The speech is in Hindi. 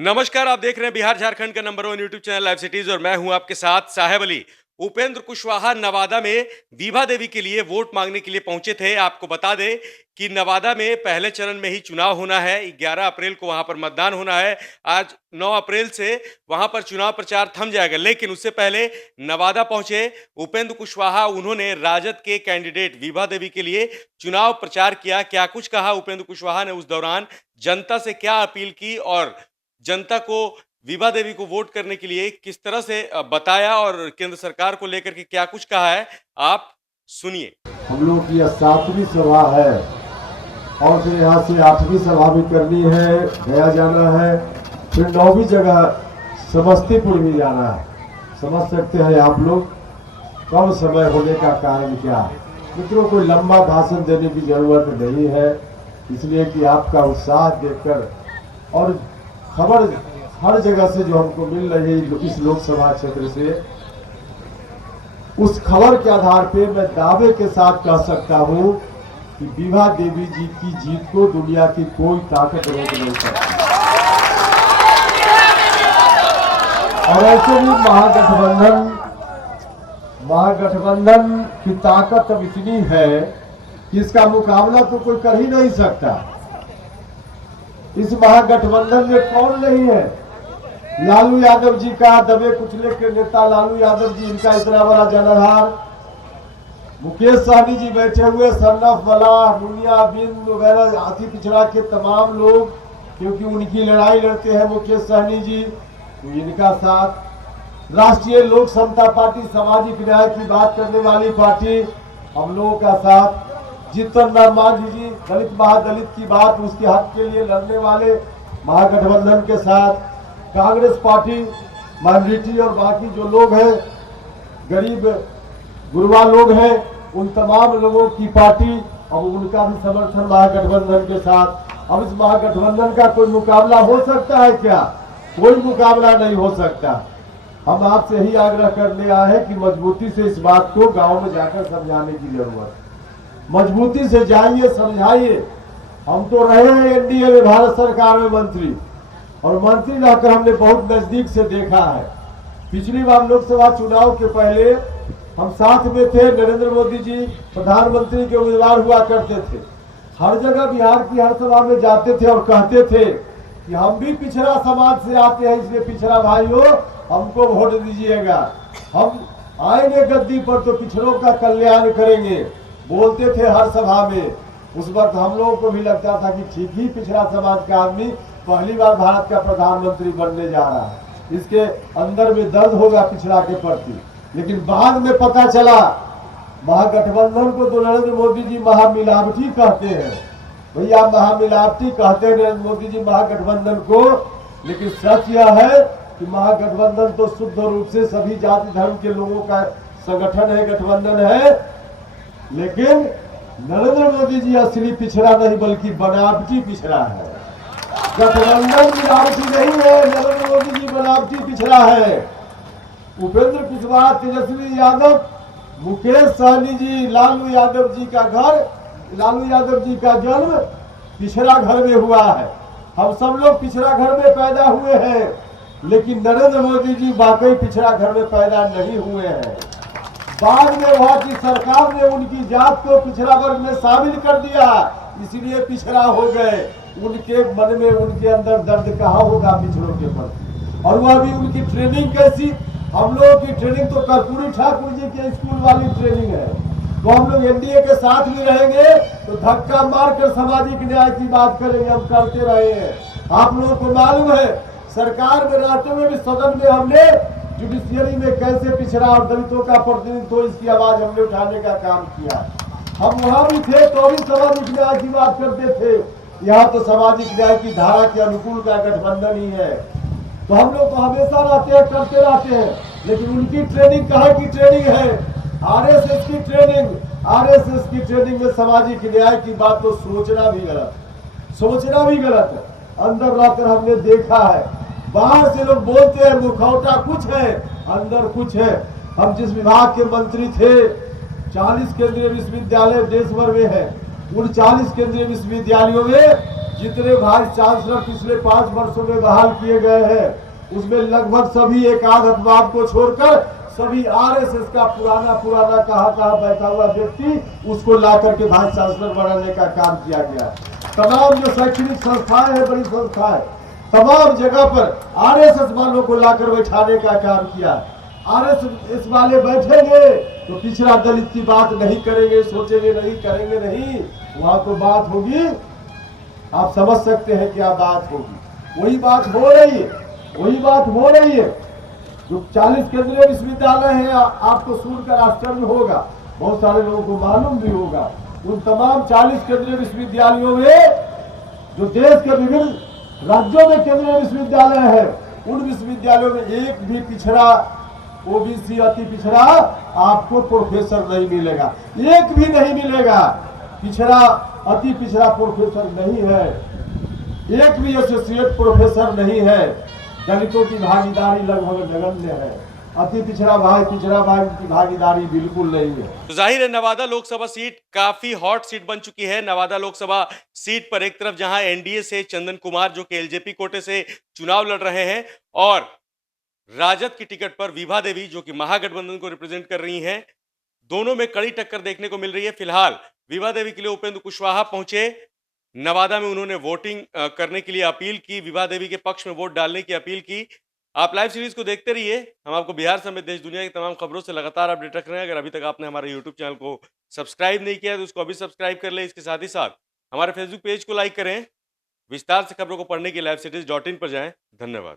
नमस्कार, आप देख रहे हैं बिहार झारखंड का number 1 YouTube channel live cities और मैं हूं आपके साथ साहेब अली। उपेंद्र कुशवाहा नवादा में विभा देवी के लिए वोट मांगने के लिए पहुंचे थे। आपको बता दें कि नवादा में पहले चरण में ही चुनाव होना है। 11 अप्रैल को वहां पर मतदान होना है। आज 9 अप्रैल से वहां पर चुनाव प्रचार थम जाएगा, लेकिन उससे पहले नवादा पहुंचे उपेंद्र कुशवाहा। उन्होंने राजद के कैंडिडेट विभा देवी के लिए चुनाव प्रचार किया। क्या कुछ कहा उपेंद्र कुशवाहा ने उस दौरान, जनता से क्या अपील की और जनता को विभा देवी को वोट करने के लिए किस तरह से बताया और केंद्र सरकार को लेकर के क्या कुछ कहा है, आप सुनिए। हम लोग की यह 7वीं सभा है और फिर यहाँ से 8वीं सभा भी करनी है, गया जाना है, फिर 9वीं जगह समस्तीपुर भी जाना है। समझ सकते हैं आप लोग कम समय होने का कारण क्या। मित्रों, कोई लंबा भाषण देने की जरूरत नहीं है, इसलिए कि आपका उत्साह देखकर और खबर हर जगह से जो हमको मिल रही है इस लोकसभा क्षेत्र से, उस खबर के आधार पे मैं दावे के साथ कह सकता हूं कि विभा देवी जी की जीत को दुनिया की कोई ताकत रोक नहीं सकती। और ऐसे भी महागठबंधन की ताकत अब इतनी है कि इसका मुकाबला तो कोई कर ही नहीं सकता। इस महागठबंधन में कौन नहीं है? लालू यादव जी का दबे कुचले के नेता लालू यादव जी, इनका इतना बड़ा जनहार, मुकेश सहनी जी बैठे हुए, सन्नफ मलाह, मुनिया बिंद वगैरह अति पिछड़ा के तमाम लोग, क्योंकि उनकी लड़ाई लड़ते हैं मुकेश सहनी जी, तो इनका साथ। राष्ट्रीय लोक समता पार्टी, सामाजिक न्याय की बात करने वाली पार्टी, हम लोगों का साथ। जीतन राम मांझी जी, दलित महादलित की बात, उसके हक के लिए लड़ने वाले, महागठबंधन के साथ। कांग्रेस पार्टी, माइनॉरिटी और बाकी जो लोग हैं, गरीब गुरबा लोग हैं, उन तमाम लोगों की पार्टी, अब उनका भी समर्थन महागठबंधन के साथ। अब इस महागठबंधन का कोई मुकाबला हो सकता है क्या? कोई मुकाबला नहीं हो सकता। हम आपसे यही आग्रह करने आए हैं कि मजबूती से इस बात को गांव में जाकर समझाने की जरूरत है। मजबूती से जाइए, समझाइए। हम तो रहे हैं एनडीए में, भारत सरकार में मंत्री, और मंत्री रहकर हमने बहुत नजदीक से देखा है। पिछली बार लोकसभा चुनाव के पहले हम साथ में थे। नरेंद्र मोदी जी प्रधानमंत्री के उम्मीदवार हुआ करते थे। हर जगह बिहार की हर सभा में जाते थे और कहते थे कि हम भी पिछड़ा समाज से आते हैं, इसलिए पिछड़ा भाइयों हमको वोट दीजिएगा, हम आएंगे गद्दी पर तो पिछड़ों का कल्याण करेंगे, बोलते थे हर सभा में। उस वक्त हम लोगों को भी लगता था कि ठीक ही पिछड़ा समाज का आदमी पहली बार भारत का प्रधानमंत्री बनने जा रहा है, इसके अंदर में दर्द होगा पिछड़ा के प्रति। लेकिन बाद में पता चला महागठबंधन को तो नरेंद्र मोदी जी महामिलावटी कहते हैं। भैया, महामिलावटी कहते हैं नरेंद्र मोदी जी महागठबंधन को, लेकिन सच यह है कि महागठबंधन तो शुद्ध रूप से सभी जाति धर्म के लोगों का संगठन है, गठबंधन है। लेकिन नरेंद्र मोदी जी असली पिछड़ा नहीं बल्कि बनावटी पिछड़ा है। गठबंधन बनावटी नहीं है, नरेंद्र मोदी जी बनावटी पिछड़ा है। उपेंद्र कुशवाहा, तेजस्वी यादव, मुकेश सहनी जी, लालू यादव जी का घर, लालू यादव जी का जन्म पिछड़ा घर में हुआ है। हम सब लोग पिछड़ा घर में पैदा हुए हैं, लेकिन नरेंद्र मोदी जी वाकई पिछड़ा घर में पैदा नहीं हुए हैं। बाद में वहां की सरकार ने उनकी जात को पिछड़ा वर्ग में शामिल कर दिया, इसलिए पिछड़ा हो गए। उनके मन में, उनके अंदर दर्द कहाँ होगा पिछड़ों के प्रति। और वह भी उनकी ट्रेनिंग कैसी, हम लोगों की ट्रेनिंग तो कर्पूरी ठाकुर जी के स्कूल वाली ट्रेनिंग है। तो हम लोग एनडीए के साथ भी रहेंगे तो धक्का मारकर सामाजिक न्याय की बात करेंगे, हम करते रहे हैं। आप लोगों को मालूम है, सरकार में रहते हुए भी सदन में हमने जुडिशियरी में कैसे पिछड़ा और दलितों का प्रतिनिधित्व हो, इसकी आवाज हमने उठाने का काम किया। हम वहां भी थे तो भी सामाजिक न्याय की बात करते थे। यहाँ तो सामाजिक न्याय की धारा के अनुकूल का गठबंधन ही है। तो हम लोग तो हमेशा रहते हैं, करते रहते हैं, लेकिन उनकी ट्रेनिंग कहाँ की ट्रेनिंग है? आरएसएस की ट्रेनिंग। आरएसएस की ट्रेनिंग में सामाजिक न्याय की बात तो सोचना भी गलत है, सोचना भी गलत है। अंदर रहकर हमने देखा है, बाहर से लोग बोलते हैं मुखौटा कुछ है, अंदर कुछ है। हम जिस विभाग के मंत्री थे, 40 केंद्रीय विश्वविद्यालय देश भर में है, उन 40 केंद्रीय विश्वविद्यालयों में जितने वाइस चांसलर पिछले 5 वर्षों में बहाल किए गए हैं उसमें लगभग सभी एक आध अपवाद को छोड़कर सभी आरएसएस का पुराना कहा बैठा हुआ व्यक्ति उसको ला करके वाइस चांसलर बनाने का काम किया गया। तमाम जो शैक्षणिक संस्थाएं हैं, बड़ी संस्थाएं, तमाम जगह पर आरएसएस वालों को लाकर बैठाने का काम किया। आरएसएस वाले बैठेंगे तो पिछड़ा दलित की बात नहीं करेंगे, सोचेंगे नहीं, करेंगे नहीं, वहां तो बात होगी, आप समझ सकते हैं क्या बात होगी। वही बात हो रही है, वही बात हो रही है। जो 40 केंद्रीय विश्वविद्यालय हैं, आपको सुनकर आश्चर्य होगा, बहुत सारे लोगों को मालूम भी होगा, उन तमाम 40 केंद्रीय विश्वविद्यालयों में जो देश के विभिन्न राज्यों में केंद्रीय विश्वविद्यालय है, उन विश्वविद्यालयों में एक भी पिछड़ा ओबीसी अति पिछड़ा आपको प्रोफेसर नहीं मिलेगा, एक भी नहीं मिलेगा। पिछड़ा अति पिछड़ा प्रोफेसर नहीं है, एक भी एसोसिएट प्रोफेसर नहीं है। दलितों की भागीदारी लगभग नगण्य है, अति पिछड़ा भाई की भागीदारी बिल्कुल नहीं है। तो जाहिर है नवादा लोकसभा सीट काफी हॉट सीट बन चुकी है। नवादा लोकसभा सीट पर एक तरफ जहां एनडीए से चंदन कुमार जो कि एलजेपी कोटे से चुनाव लड़ रहे हैं और राजद की टिकट पर विभा देवी जो कि महागठबंधन को रिप्रेजेंट कर रही हैं, दोनों में कड़ी टक्कर देखने को मिल रही है। फिलहाल विभा देवी के लिए उपेंद्र कुशवाहा पहुंचे नवादा में, उन्होंने वोटिंग करने के लिए अपील की, विभा देवी के पक्ष में वोट डालने की अपील की। आप लाइव सीरीज को देखते रहिए, हम आपको बिहार समेत देश दुनिया की तमाम खबरों से लगातार अपडेट रख रहे हैं। अगर अभी तक आपने हमारे यूट्यूब चैनल को सब्सक्राइब नहीं किया है तो उसको अभी सब्सक्राइब कर ले। इसके साथ ही साथ हमारे फेसबुक पेज को लाइक करें। विस्तार से खबरों को पढ़ने के लिए livecities.in पर जाएं। धन्यवाद।